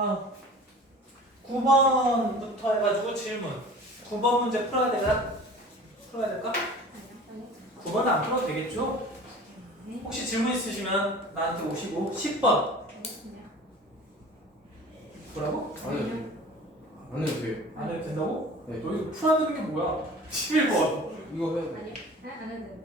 다음 9번부터 해가지고 질문 9번 문제 풀어야 될까? 풀어야 될까? 9번은 안 풀어도 되겠죠? 혹시 질문 있으시면 나한테 오시고 10번 뭐라고? 안 해도 돼요. 안 해도 돼요. 안 해도 된다고? 네. 너 이거 풀어야 되는 게 뭐야? 11번 이거 해야 돼. 아니, 네, 안 해도 돼요.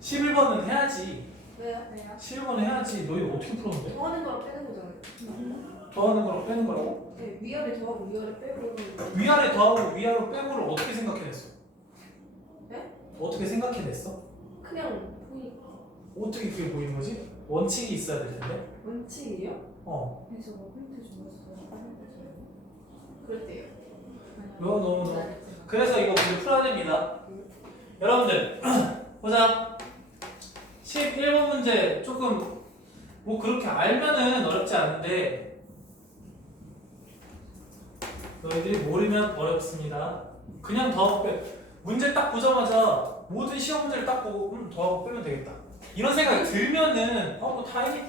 11번은 해야지 왜요? 왜요? 11번은 해야지 너 이거 어떻게 풀었는데? 더하는 거랑 빼는 거잖아요. 더하는 거랑 빼는 거라고? 네, 위아래 더하고 위아래 빼고. 위아래 더하고 위아래 빼고를 어떻게 생각해냈어? 네? 어떻게 생각해냈어? 그냥 보니 어떻게 그게 보이는 거지? 원칙이 있어야 될 텐데 원칙이에요? 어 그래서 뭐 힌트 주었어요. 그랬대요. 너무 너무 너무 그래서 이거 문제 풀어야 됩니다 여러분들 보자 11번 문제 조금 뭐 그렇게 알면은 어렵지 않은데 너희들이 모르면 어렵습니다 그냥 더하고 빼 문제 딱 보자마자 모든 시험 문제를 딱 보고 음 더하고 빼면 되겠다 이런 생각이 들면은 어뭐 다행이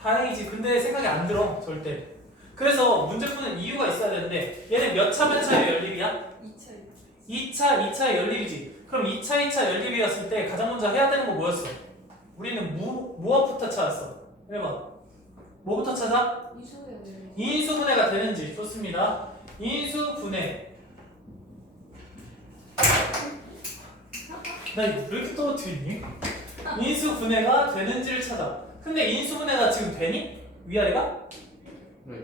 다행이지 근데 생각이 안 들어 절대 그래서 문제 푸는 이유가 있어야 되는데 얘는 몇 차 몇 차의 연립이야? 2차 2차, 2차의 연립이지. 그럼 2차, 2차 연립이었을 때 가장 먼저 해야 되는 거 뭐였어? 우리는 무, 무엇부터 찾았어? 해봐. 뭐부터 찾아? 인수분해가 되는지. 좋습니다. 인수분해. 나 이거 왜 이렇게 떨어뜨리니? 인수분해가 되는지를 찾아. 근데 인수분해가 지금 되니? 위아래가? 네.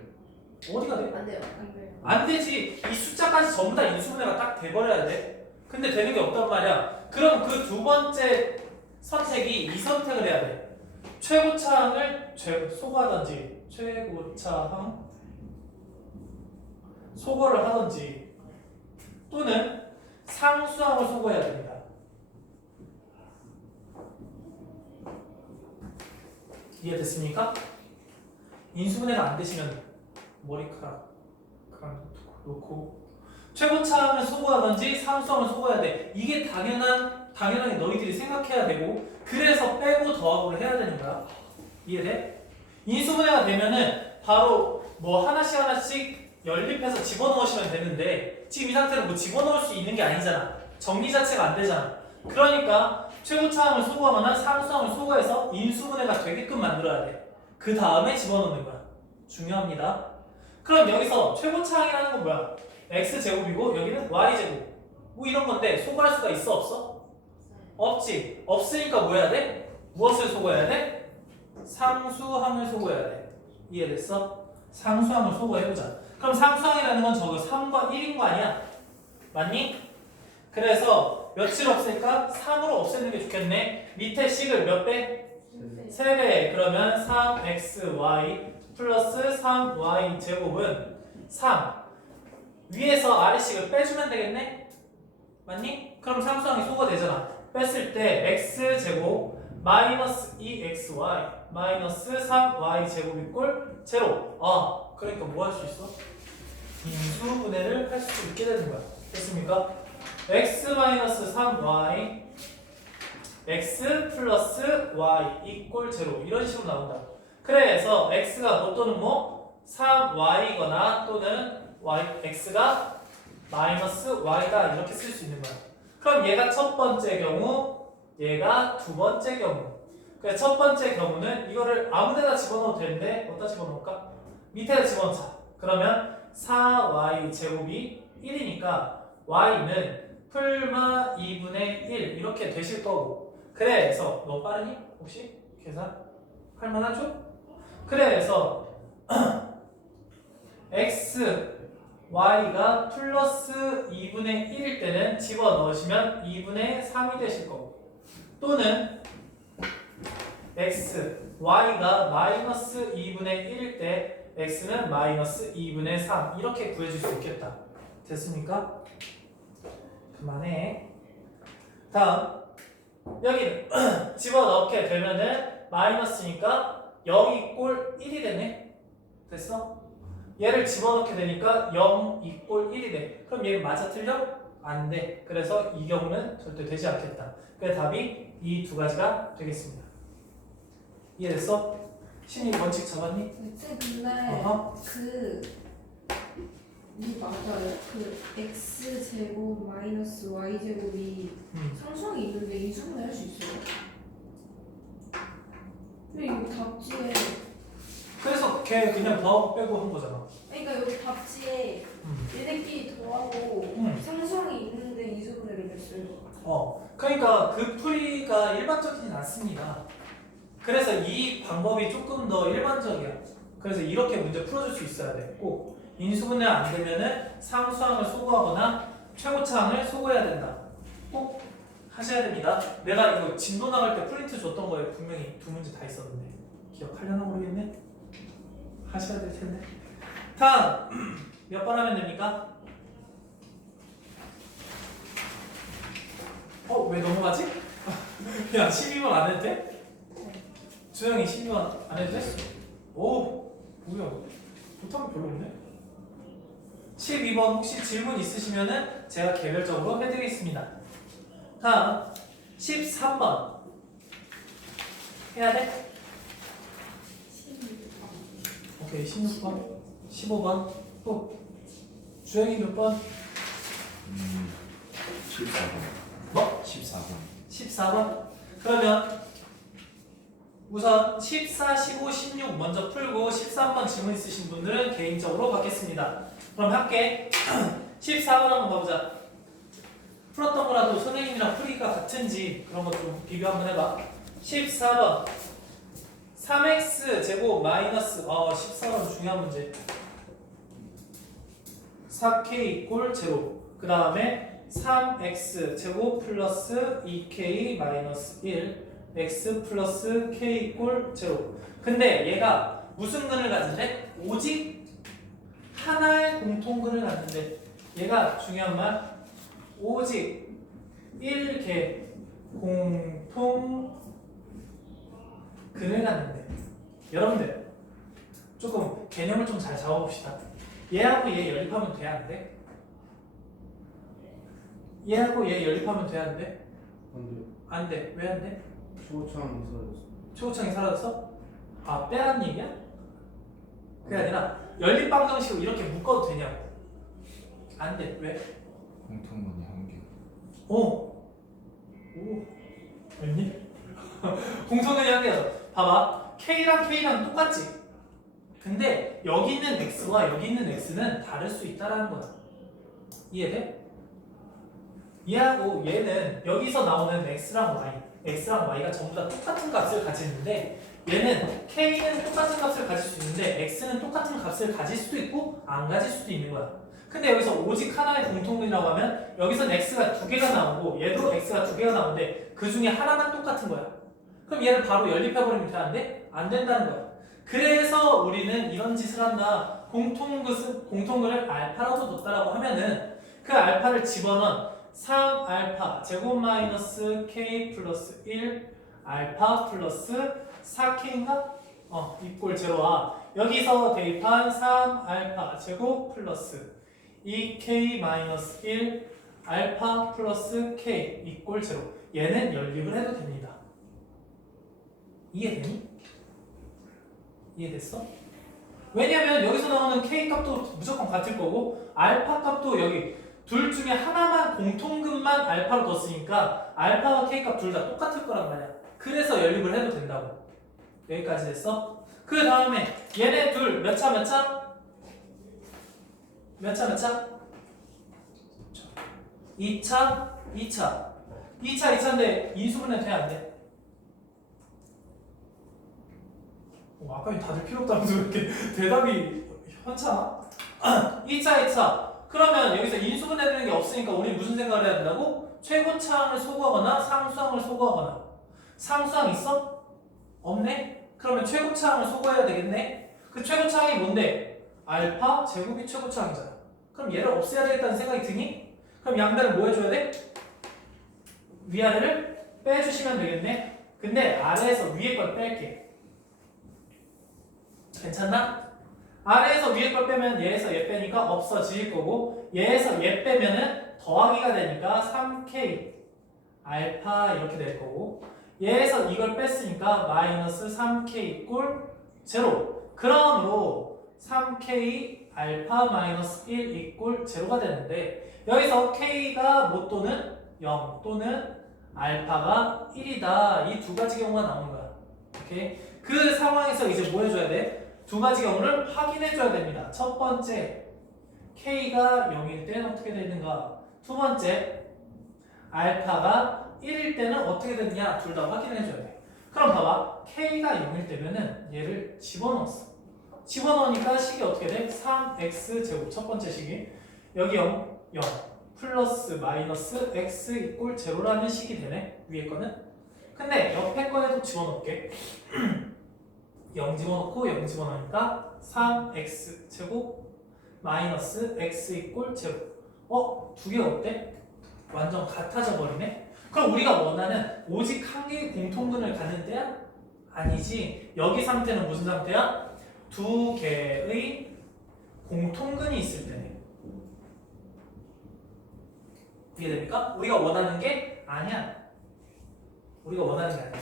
어디가 돼? 안 돼요. 안 돼요. 안 되지. 이 숫자까지 전부 다 인수분해가 딱 돼버려야 돼. 근데 되는 게 없단 말이야. 그럼 그 두 번째 선택이 이 선택을 해야 돼. 최고차항을 최, 소거하든지 최고차항 소거를 하든지 또는 상수항을 소거해야 됩니다. 이해됐습니까? 인수분해가 안 되시면 머리카락 놓고 최고차항을 소거하든지 상수항을 소거해야 돼. 이게 당연한 당연하게 너희들이 생각해야 되고 그래서 빼고 더하고를 해야 되는 거야. 이해돼? 인수분해가 되면은 바로 뭐 하나씩 하나씩 연립해서 집어넣으시면 되는데 지금 이 상태로 뭐 집어넣을 수 있는 게 아니잖아. 정리 자체가 안 되잖아. 그러니까 최고차항을 소거하거나 상수항을 소거해서 인수분해가 되게끔 만들어야 돼. 그 다음에 집어넣는 거야. 중요합니다. 그럼 여기서 최고차항이라는 건 뭐야? x 제곱이고 여기는 y 제곱. 뭐 이런 건데 소거할 수가 있어 없어? 없지. 없으니까 뭐 해야 돼? 무엇을 소거해야 돼? 상수항을 소거해야 돼. 이해됐어? 상수항을 소거해보자. 그럼 상수항이라는 건 저거 3과 1인 거 아니야? 맞니? 그래서 며칠 없으니까 3으로 없애는 게 좋겠네. 밑에 식을 몇 배? 네. 3배. 그러면 3xy 플러스 3y 제곱은 3. 위에서 아래 식을 빼주면 되겠네? 맞니? 그럼 상수항이 소거되잖아. 뺐을 때 x 제곱 마이너스 2xy 마이너스 3y 제곱 이꼴 제로. 아, 그러니까 뭐 할 수 있어? 인수분해를 할 수 있게 되는 거야. 됐습니까? x 마이너스 3y x 플러스 y 이꼴 제로 이런 식으로 나온다. 그래서 x가 뭐 또는 뭐 3y거나 또는 y x가 마이너스 y다 이렇게 쓸 수 있는 거야. 그럼 얘가 첫 번째 경우, 얘가 두 번째 경우. 그래서 첫 번째 경우는 이거를 아무데나 집어넣어도 되는데 어디다 집어넣을까? 밑에다 집어넣자. 그러면 4y 제곱이 1이니까 y는 풀마 2분의 1 이렇게 되실 거고. 그래서 너 빠르니? 혹시 계산 할 만하죠? 그래서 x y가 플러스 2분의 1일 때는 집어넣으시면 2분의 3이 되실 거고 또는 x y가 마이너스 2분의 1일 때 x는 마이너스 2분의 3 이렇게 구해줄 수 있겠다 됐습니까? 그만해 다음 여기 집어넣게 되면은 마이너스니까 0 이 꼴 1이 되네 됐어? 얘를 집어넣게 되니까 0 이꼴 1이 돼. 그럼 얘는 맞아 틀려? 안 돼. 그래서 이 경우는 절대 되지 않겠다. 그래서 답이 이 두 가지가 되겠습니다. 이해됐어? 신이 원칙 잡았니? 네, 쌤 근데 어허. 그 이 맞아요. 그 x 제곱 마이너스 y 제곱이 음. 상수항이 있는데 인수분해 할수 있어요? 근데 이거 답지에 그래서 걔 그냥 더하고 빼고 한 거잖아. 그러니까 여기 답지에 음. 얘네끼리 더하고 음. 상수항이 있는데 인수분해를 했어요. 어, 그러니까 그 풀이가 일반적이진 않습니다. 그래서 이 방법이 조금 더 일반적이야. 그래서 이렇게 문제 풀어줄 수 있어야 돼. 꼭 인수분해 안 되면은 상수항을 소거하거나 최고차항을 소거해야 된다. 꼭 하셔야 됩니다. 내가 이거 진도 나갈 때 프린트 줬던 거에 분명히 두 문제 다 있었는데 기억하려나 모르겠네. 하셔야 될 텐데. 다음 몇 번 하면 됩니까? 어? 왜 넘어가지? 야 12번 안 해도 돼? 주영이 12번 안 해도 돼? 오 뭐야 못하면 별로 없네 12번 혹시 질문 있으시면은 제가 개별적으로 해드리겠습니다 다음 13번 해야 돼? 오케이 16번 15번 또 주영이 몇 번? 음, 14번. 뭐? 14번. 14번 그러면 우선 14, 15, 16 먼저 풀고 13번 질문 있으신 분들은 개인적으로 받겠습니다. 그럼 할게 14번 한번 가보자. 풀었던 거라도 선생님이랑 풀이가 같은지 그런 것 좀 비교 한번 해봐. 14번. 3x 제곱 마이너스 어 14번 중요한 문제. 4k 꼴 제로 그 다음에 3x 제곱 플러스 2k 마이너스 1 x 플러스 k 꼴 제로 근데 얘가 무슨 근을 갖는데? 오직 하나의 공통근을 갖는데 얘가 중요한 말 오직 1개 공통 근을 갖는데 여러분들 조금 개념을 좀 잘 잡아봅시다 얘하고 얘 연립하면 돼안 돼? 얘하고 얘 연립하면 돼안 돼? 근데 안 돼. 왜 안 돼? 초창 사라졌어. 초고창이 사라졌어? 아 빼란 얘기야? 그게 아니라 연립 방정식으로 이렇게 묶어도 되냐고 안 돼. 왜? 공통분이 한 개. 오! 오! 웬일? 공통근이 한 개여서 봐봐 K랑 K랑 똑같지? 근데 여기 있는 X와 여기 있는 X는 다를 수 있다라는 거야 이해돼? 얘하고 얘는 여기서 나오는 X랑 Y X랑 Y가 전부 다 똑같은 값을 가지는데 얘는 K는 똑같은 값을 가질 수 있는데 X는 똑같은 값을 가질 수도 있고 안 가질 수도 있는 거야 근데 여기서 오직 하나의 공통분이라고 하면 여기선 x가 두 개가 나오고 얘도 x가 두 개가 나오는데 그 중에 하나만 똑같은 거야. 그럼 얘를 바로 연립해버리면 되는데 안 된다는 거야. 그래서 우리는 이런 짓을 한다. 공통근을 알파라고 뒀다라고 하면은 그 알파를 집어넣은 3알파 제곱 마이너스 k 플러스 1 알파 플러스 4k인가? 어, 이꼴 제로와 여기서 대입한 3알파 제곱 플러스 2k 마이너스 1 알파 플러스 k 이꼴 제로 얘는 연립을 해도 됩니다. 이해되니? 이해됐어? 왜냐면 여기서 나오는 k 값도 무조건 같을 거고 알파 값도 여기 둘 중에 하나만 공통근만 알파로 뒀으니까 알파와 k 값 둘 다 똑같을 거란 말이야. 그래서 연립을 해도 된다고. 여기까지 됐어? 그 다음에 얘네 둘 몇 차 몇 차? 몇 차 몇 차? 2차, 2차. 2차, 2차인데 인수분해 돼, 안 돼? 어, 아까 다들 필요 없다면서 왜 이렇게 대답이 현차나? 2차, 2차. 그러면 여기서 인수분해 되는 게 없으니까 우리 무슨 생각을 해야 된다고? 최고차항을 소거하거나 상수항을 소거하거나. 상수항 있어? 없네? 그러면 최고차항을 소거해야 되겠네? 그 최고차항이 뭔데? 알파 제곱이 최고차항이잖아. 그럼 얘를 없애야 되겠다는 생각이 드니? 그럼 양변을 뭐 해줘야 돼? 위아래를 빼주시면 되겠네. 근데 아래에서 위에 걸 뺄게. 괜찮나? 아래에서 위에 걸 빼면 얘에서 얘 빼니까 없어질 거고 얘에서 얘 빼면은 더하기가 되니까 3k 알파 이렇게 될 거고 얘에서 이걸 뺐으니까 마이너스 3k 꼴 제로. 그러므로 3k 알파 마이너스 1 이꼴 제로가 되는데 여기서 k가 뭐 또는 0 또는 알파가 1이다. 이 두 가지 경우가 나오는 거야. 오케이? 그 상황에서 이제 뭐 해줘야 돼? 두 가지 경우를 확인해 줘야 됩니다. 첫 번째, k가 0일 때는 어떻게 되는가? 두 번째, 알파가 1일 때는 어떻게 되느냐? 둘 다 확인해 줘야 돼. 그럼 봐봐. k가 0일 때면은 얘를 집어넣었어. 집어넣으니까 식이 어떻게 돼? 3x 제곱 첫 번째 식이 여기 0, 0 플러스 마이너스 x 이꼴 제로라는 식이 되네 위에 거는 근데 옆에 거에도 집어넣을게 0 집어넣고 0 집어넣으니까 3x 제곱 마이너스 x 이꼴 제로 어? 두 개가 어때? 완전 같아져 버리네 그럼 우리가 원하는 오직 한 개의 공통근을 갖는 데야? 아니지 여기 상태는 무슨 상태야? 두 개의 공통근이 있을 때네 이해됩니까? 우리가 원하는 게 아니야 우리가 원하는 게 아니야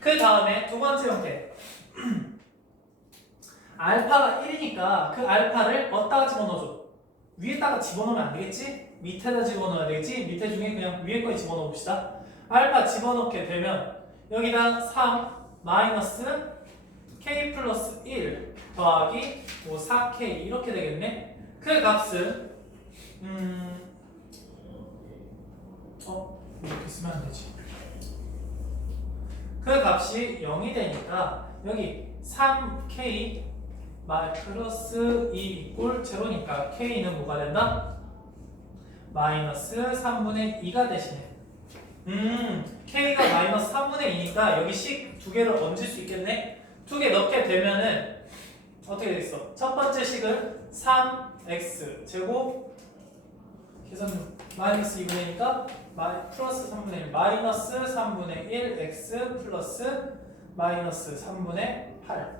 그 다음에 두 번째 형태 알파가 1이니까 그 알파를 어디다가 집어넣어줘? 위에다가 집어넣으면 안 되겠지? 밑에다 집어넣어야 되겠지? 밑에 중에 그냥 위에 거에 집어넣어 봅시다 알파 집어넣게 되면 여기다 3 마이너스 k 플러스 1 더하기 뭐 4k 이렇게 되겠네 그 값은 음... 어? 이렇게 쓰면 안 되지 그 값이 0이 되니까 여기 3k 마 플러스 2 이꼴 제로니까 k는 뭐가 된다? 마이너스 3분의 2가 되시네 음 k가 마이너스 3분의 2니까 여기 식 두 개를 얹을 수 있겠네 두 개 넣게 되면은 어떻게 되겠어? 첫 번째 식은 3x 제곱 계산 마이너스 2분의니까 마 플러스 3분의 1 마이너스 3분의 1 x 플러스 마이너스 3분의 8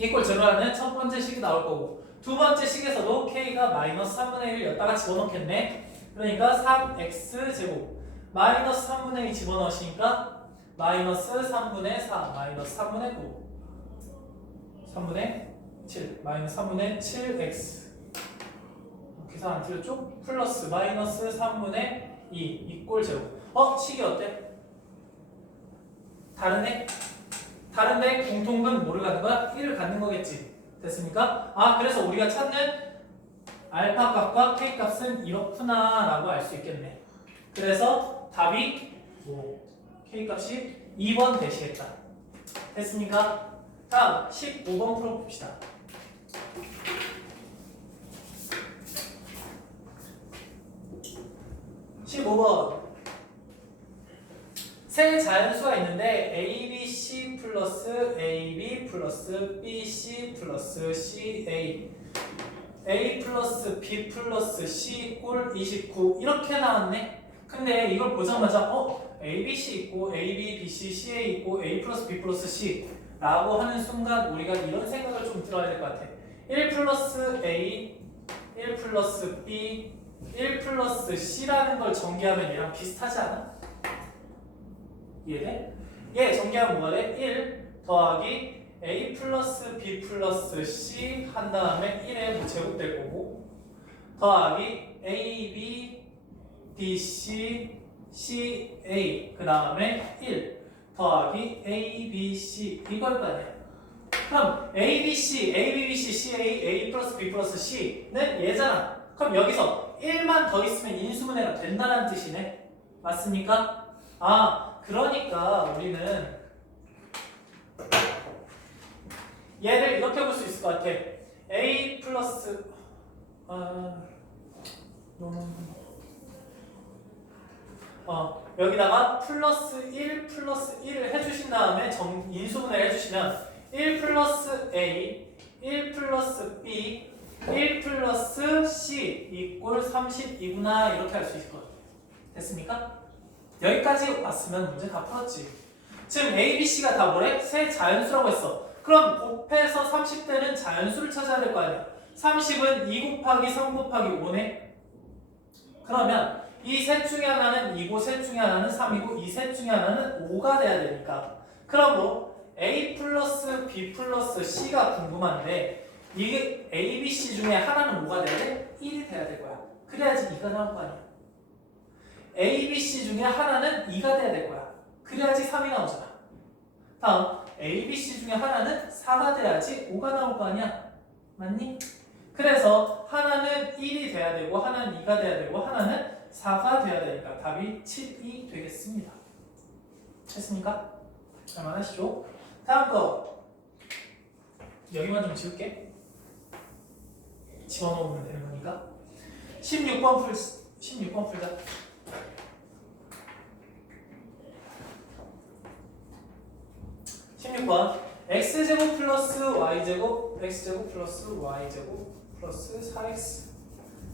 이꼴 제로라는 첫 번째 식이 나올 거고 두 번째 식에서도 k가 마이너스 3분의 1 여기다가 집어넣겠네 그러니까 3x 제곱 마이너스 3분의 2 집어넣으시니까 마이너스 3분의 4 마이너스 3분의 9 3분의 7 마이너스 3분의 7x 계산 안 틀렸죠? 플러스 마이너스 3분의 2 이꼴 제로 어? 식이 어때? 다르네? 다른데 공통근 뭐를 갖는 거야? 1을 갖는 거겠지 됐습니까? 아 그래서 우리가 찾는 알파 값과 k 값은 이렇구나 라고 알 수 있겠네 그래서 답이 뭐 k 값이 2번 되시겠다 됐습니까? 다음 15번 풀어봅시다 15번 세 자연수가 있는데 a, 플러스 a, b 플러스 b, c 플러스 c, a 플러스 b 플러스 c 꼴 29 이렇게 나왔네 근데 이걸 보자마자 어? a, b, c 있고 a, b, b, c, c, a 있고 a 플러스 b 플러스 c 라고 하는 순간 우리가 이런 생각을 좀 들어야 될 것 같아 1 플러스 a 1 플러스 b 1 플러스 c라는 걸 전개하면 얘랑 비슷하지 않아? 이해돼? 얘 전개하면 뭐가 돼? 1 더하기 a 플러스 b 플러스 c 한 다음에 1에 뭐 제곱될 거고 더하기 a, b, b, c, c, a 그 다음에 1 더하기 a, b, c 이걸 거 아니야 그럼 a, b, c, a, b, b, c, c, a, a 플러스 b 플러스 c는 얘잖아 그럼 여기서 1만 더 있으면 인수분해가 된다는 뜻이네 맞습니까? 아 그러니까 우리는 얘를 이렇게 볼 수 있을 것 같아 a 플러스 아 어 여기다가 플러스 1 플러스 1을 해주신 다음에 정, 인수분해를 해주시면 1 플러스 a 1 플러스 b 1 플러스 c 이꼴 32구나 이렇게 할 수 있을 것 같아요 됐습니까? 여기까지 왔으면 문제 다 풀었지 지금 a, b, c가 다 뭐래? 세 자연수라고 했어 그럼 곱해서 30대는 자연수를 찾아야 될 거 아니야 30은 2 곱하기 3 곱하기 5네 그러면 이 셋 중에 하나는 2고 셋 중에 하나는 3이고 이 셋 중에 하나는 5가 돼야 되니까 그러므로 A 플러스 B 플러스 C가 궁금한데 이게 A, B, C 중에 하나는 뭐가 돼야 돼? 1이 돼야 될 거야. 그래야지 2가 나올 거 아니야. A, B, C 중에 하나는 2가 돼야 될 거야. 그래야지 3이 나오잖아. 다음 A, B, C 중에 하나는 4가 돼야지 5가 나올 거 아니야. 맞니? 그래서 하나는 1이 돼야 되고 하나는 2가 돼야 되고 하나는 4가 돼야 되니까 답이 7이 되겠습니다. 됐습니까? 잘만하시죠? 다음 거 여기만 좀 지울게. 집어넣으면 되는 거니까. 16번 풀 16번 풀자. 십육 번 x제곱 플러스 y제곱 x제곱 플러스 y제곱 플러스 4x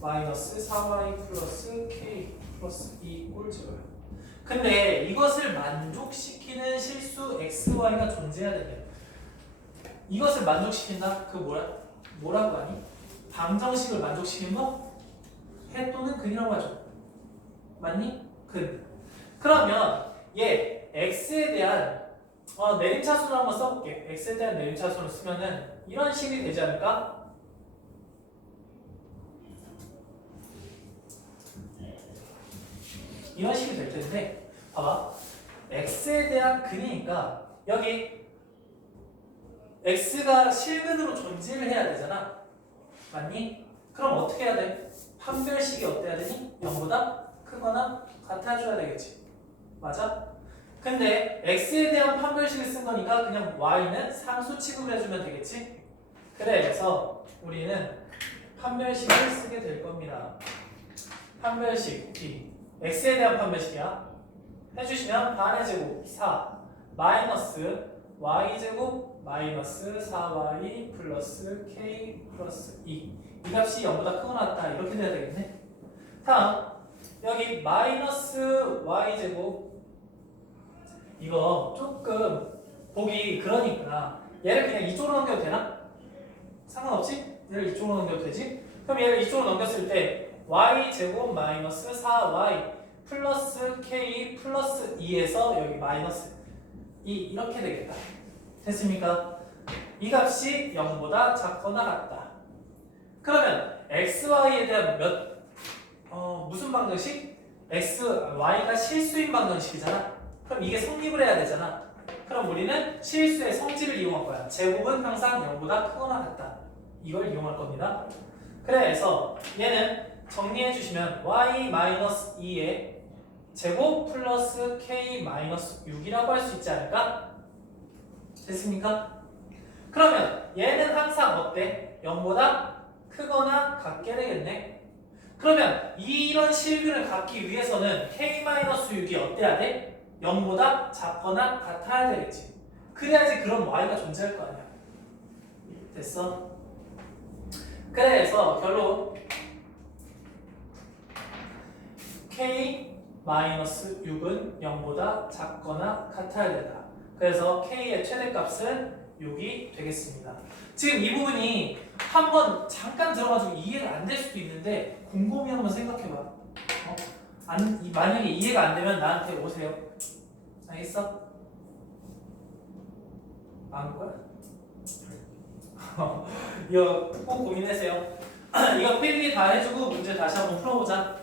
마이너스 4y 플러스 k 플러스 2 꼴제로요. 근데 이것을 만족시키는 실수 xy가 존재해야 된대요. 이것을 만족시킨다? 그 뭐라 뭐라고 하니? 방정식을 만족시키는 거? 해 또는 근이라고 하죠. 맞니? 근. 그러면 얘 x에 대한 어, 내림차순을 한번 써볼게. x에 대한 내림차순을 쓰면은 이런 식이 되지 않을까? 이런 식이 될 텐데 봐봐 x에 대한 근이니까 여기 x가 실근으로 존재를 해야 되잖아 맞니? 그럼 어떻게 해야 돼? 판별식이 어때야 되니? 0보다 크거나 같아줘야 되겠지 맞아? 근데 x에 대한 판별식을 쓴 거니까 그냥 y는 상수 취급을 해주면 되겠지? 그래서 우리는 판별식을 쓰게 될 겁니다 판별식 b x에 대한 판별식이야. 해주시면 반의 제곱 4 마이너스 y 제곱 마이너스 4y 플러스 k 플러스 2. 이 값이 0보다 크거나 같다 이렇게 돼야 되겠네. 다음 여기 마이너스 y 제곱 이거 조금 보기 그러니까 얘를 그냥 이쪽으로 넘겨도 되나? 상관없지? 얘를 이쪽으로 넘겨도 되지? 그럼 얘를 이쪽으로 넘겼을 때 y 제곱 마이너스 4y 플러스 k 플러스 2에서 여기 마이너스 2 이렇게 되겠다. 됐습니까? 이 값이 0보다 작거나 같다. 그러면 x, y에 대한 몇 어, 무슨 방정식? x, y가 실수인 방정식이잖아. 그럼 이게 성립을 해야 되잖아. 그럼 우리는 실수의 성질을 이용할 거야. 제곱은 항상 0보다 크거나 같다. 이걸 이용할 겁니다. 그래서 얘는 정리해 주시면 y 2의 제곱 플러스 k 6이라고 할 수 있지 않을까? 됐습니까? 그러면 얘는 항상 어때? 0보다 크거나 같게 되겠네. 그러면 이런 실근을 갖기 위해서는 k 6이 어때야 돼? 0보다 작거나 같아야 되겠지. 그래야지 그런 y가 존재할 거 아니야. 됐어? 그래서 결론 k 6은 0보다 작거나 같아야 된다. 그래서 k의 최대값은 6이 되겠습니다. 지금 이 부분이 한번 잠깐 들어가지고 이해가 안 될 수도 있는데 곰곰이 한번 생각해봐. 어? 안, 이- 만약에 이해가 안 되면 나한테 오세요. 알겠어? 안 거야? 이거 꼭 고민하세요. 이거 필기 다 해주고 문제 다시 한번 풀어보자.